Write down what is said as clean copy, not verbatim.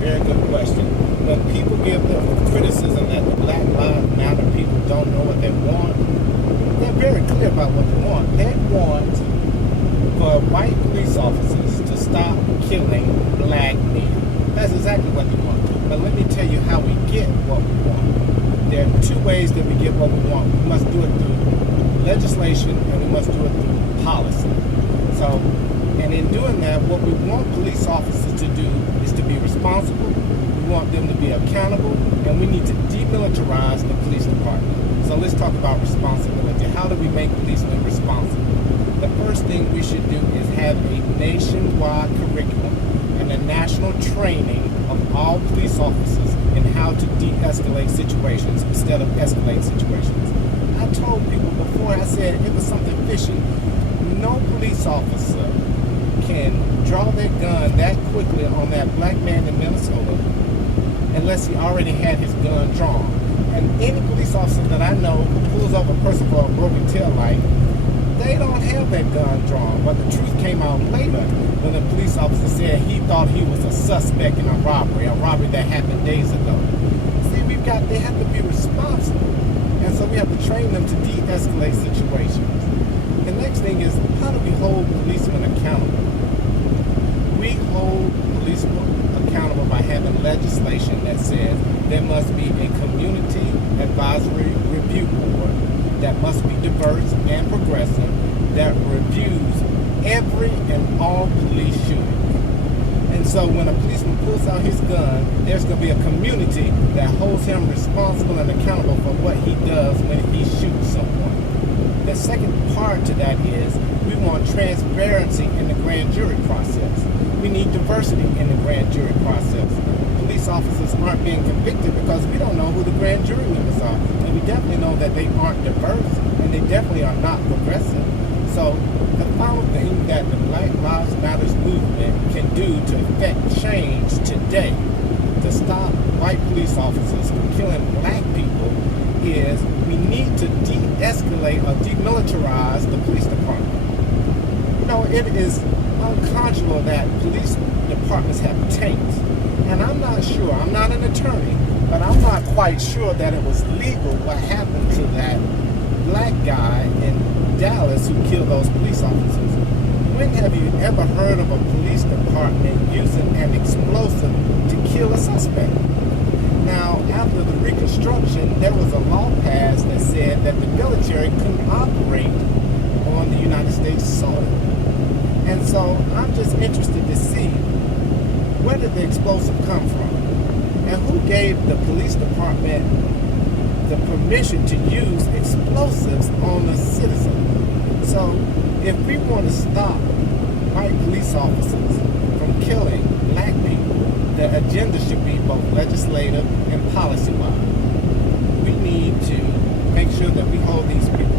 very good question. When people give the criticism that the Black Lives Matter people don't know what they want, they're very clear about what they want. They want for white police officers to stop killing black men. That's exactly what they want. But let me tell you how we get what we want. There are two ways that we get what we want. We must do it through legislation and we must do it through policy. And in doing that, what we want police officers to do is to be responsible. We want them to be accountable, and we need to demilitarize the police department. So let's talk about responsibility. How do we make policemen responsible? The first thing we should do is have a nationwide curriculum and a national training of all police officers in how to de-escalate situations instead of escalate situations. I told people before, I said it was something fishy. No police officer can draw their gun that quickly on that black man in Minnesota unless he already had his gun drawn. And any police officer that I know who pulls over a person for a broken tail light, they don't have that gun drawn. But the truth came out later when the police officer said he thought he was a suspect in a robbery that happened days ago. See, they have to be responsible. And so we have to train them to de-escalate situations. The next thing is, how do we hold policemen accountable? We hold policemen accountable by having legislation that says there must be a community advisory review board that must be diverse and progressive that reviews every and all police shootings. And so when a policeman pulls out his gun, there's going to be a community that holds him responsible and accountable for what he does when he shoots someone. The second part to that is we want transparency in the grand jury process. We need diversity in the grand jury process. Police officers aren't being convicted because we don't know who the grand jury members are. And we definitely know that they aren't diverse and they definitely are not progressive. So the final thing that the Black Lives Matter movement can do to effect change today to stop white police officers from killing black people is we need to de-escalate or demilitarize the police department. You know, it is unconscionable that police departments have tanks. And I'm not sure, I'm not an attorney, but I'm not quite sure that it was legal what happened to that black guy in Dallas who killed those police officers. When have you ever heard of a police department using an explosive to kill a suspect? Now, after the Reconstruction, there was a law passed that said that the military couldn't operate on the United States soil. And so I'm just interested to see, where did the explosive come from? And who gave the police department the permission to use explosives on a citizen? So if we want to stop white police officers from killing black people, the agenda should be both legislative and policy-wise. We need to make sure that we hold these people